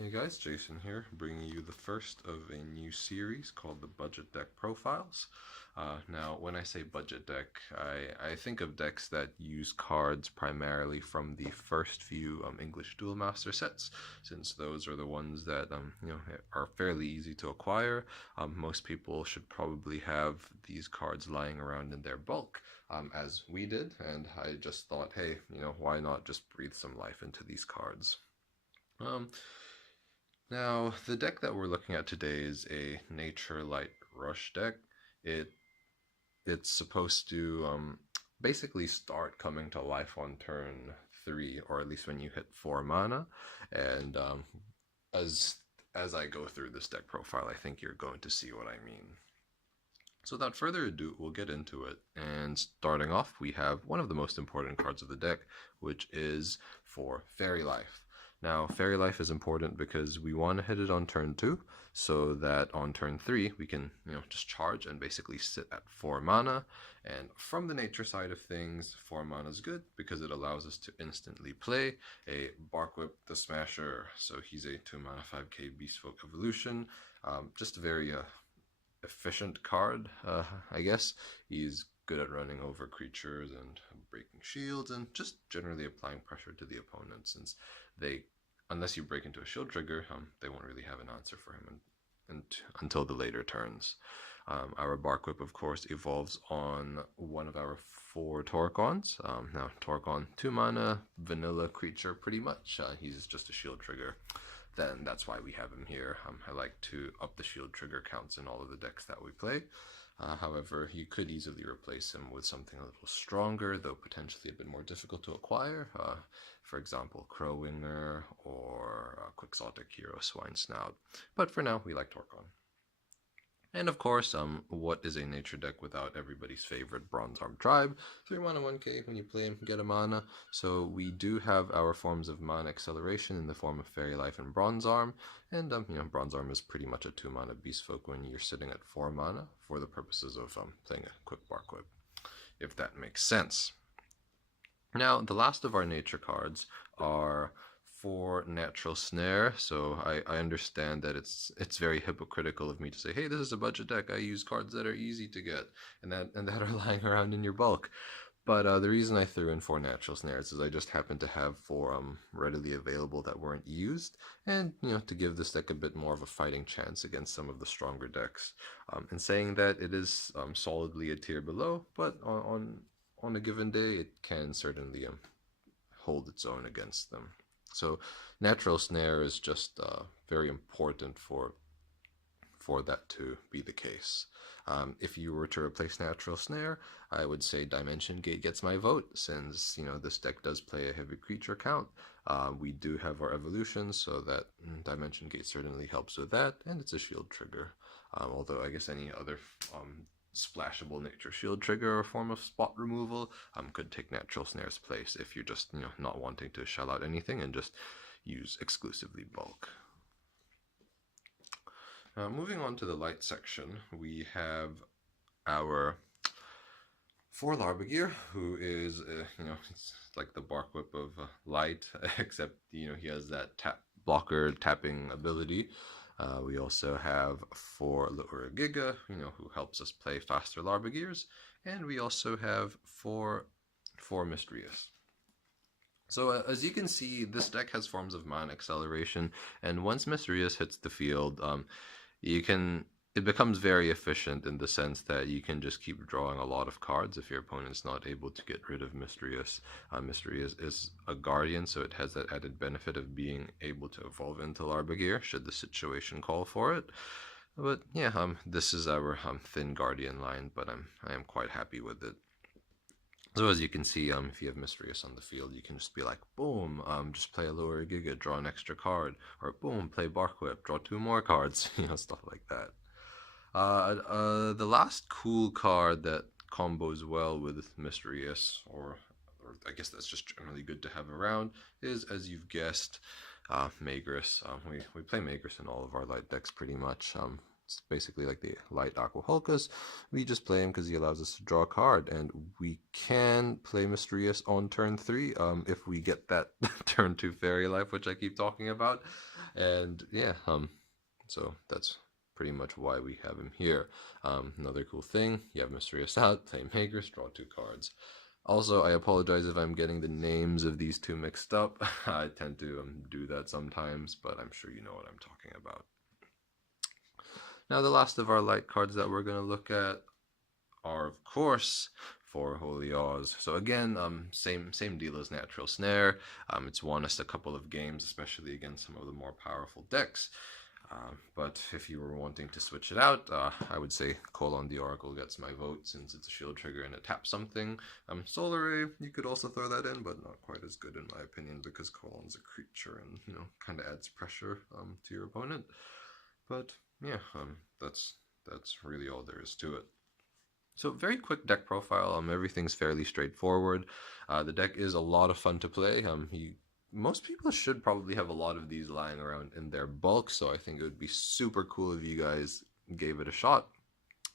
Hey guys, Jason here, bringing you the first of a new series called the Budget Deck Profiles. Now, when I say budget deck, I think of decks that use cards primarily from the first few English Duel Master sets, since those are the ones that are fairly easy to acquire. Most people should probably have these cards lying around in their bulk, as we did, and I just thought, hey, why not just breathe some life into these cards? Now, the deck that we're looking at today is a Nature Light Rush deck. It it's supposed to basically start coming to life on turn 3, or at least when you hit 4 mana. And as as I go through this deck profile, I think you're going to see what I mean. So without further ado, we'll get into it. And starting off, we have one of the most important cards of the deck, which is for Faerie Life. Now, Faerie Life is important because we want to hit it on turn 2, so that on turn 3 we can, just charge and basically sit at 4 mana. And from the nature side of things, 4 mana is good because it allows us to instantly play a Barkwhip the Smasher. So he's a 2 mana 5k Beastfolk evolution. Just a very efficient card, I guess. He's good at running over creatures and breaking shields and just generally applying pressure to the opponent, since unless you break into a shield trigger, they won't really have an answer for him until the later turns. Our Barkwhip, of course, evolves on one of our 4 Torcons. Now, Torcon, 2 mana, vanilla creature pretty much. He's just a shield trigger. Then that's why we have him here. I like to up the shield trigger counts in all of the decks that we play. However, you could easily replace him with something a little stronger, though potentially a bit more difficult to acquire. For example, Crowwinger or Quixotic Hero Swine Snout. But for now, we like Torcon. And of course, what is a nature deck without everybody's favorite Bronze Arm Tribe? 3 mana 1k, when you play him, get a mana. So we do have our forms of mana acceleration in the form of Faerie Life and Bronze Arm. And Bronze Arm is pretty much a 2 mana Beastfolk when you're sitting at 4 mana for the purposes of playing a quick Barkwhip, if that makes sense. Now, the last of our nature cards are for Natural Snare. So I understand that it's very hypocritical of me to say, hey, this is a budget deck, I use cards that are easy to get and that are lying around in your bulk. But the reason I threw in 4 Natural Snares is I just happened to have 4 readily available that weren't used, and to give this deck a bit more of a fighting chance against some of the stronger decks. In saying that, it is solidly a tier below, but on a given day it can certainly hold its own against them. So Natural Snare is just very important for that to be the case. If you were to replace Natural Snare, I would say Dimension Gate gets my vote, since this deck does play a heavy creature count. We do have our evolutions, so that Dimension Gate certainly helps with that, and it's a shield trigger. Although I guess any other splashable nature shield trigger or form of spot removal could take Natural Snare's place if you're just not wanting to shell out anything and just use exclusively bulk. Moving on to the light section, we have our 4 Larba Geer, who is it's like the Barkwhip of light, except he has that blocker tapping ability. We also have 4 Ura Giga, who helps us play faster Larba Gears, and we also have 4 Mist Rias. So as you can see, this deck has forms of mana acceleration, and once Mist Rias hits the field, it becomes very efficient in the sense that you can just keep drawing a lot of cards if your opponent's not able to get rid of Mist Rias. Mist Rias is a guardian, so it has that added benefit of being able to evolve into Larba Geer should the situation call for it. But yeah, this is our thin guardian line, but I am quite happy with it. So as you can see, if you have Mist Rias on the field, you can just be like, boom, just play a Ura Giga, draw an extra card, or boom, play Barkwhip, draw 2 more cards, stuff like that. The last cool card that combos well with Mist Rias, or I guess that's just generally good to have around, is, as you've guessed, Magris. We play Magris in all of our light decks pretty much. It's basically like the light Aqua Hulkas. We just play him because he allows us to draw a card, and we can play Mysterious on turn 3 if we get that turn 2 Faerie Life, which I keep talking about. And yeah, so that's pretty much why we have him here. Another cool thing, you have Mysterious out, play Magris, draw 2 cards. Also, I apologize if I'm getting the names of these two mixed up. I tend to do that sometimes, but I'm sure you know what I'm talking about. Now, the last of our light cards that we're going to look at are, of course, 4 Holy Oz. So again, same deal as Natural Snare. It's won us a couple of games, especially against some of the more powerful decks. But if you were wanting to switch it out, I would say Colon the Oracle gets my vote since it's a shield trigger and it taps something. Solar Ray, you could also throw that in, but not quite as good in my opinion because Colon's a creature and, you know, kind of adds pressure to your opponent. But yeah, that's really all there is to it. So very quick deck profile. Everything's fairly straightforward. The deck is a lot of fun to play. Most people should probably have a lot of these lying around in their bulk, so I think it would be super cool if you guys gave it a shot.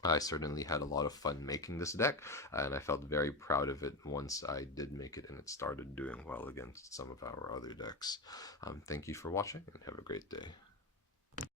I certainly had a lot of fun making this deck, and I felt very proud of it once I did make it and it started doing well against some of our other decks. Thank you for watching, and have a great day.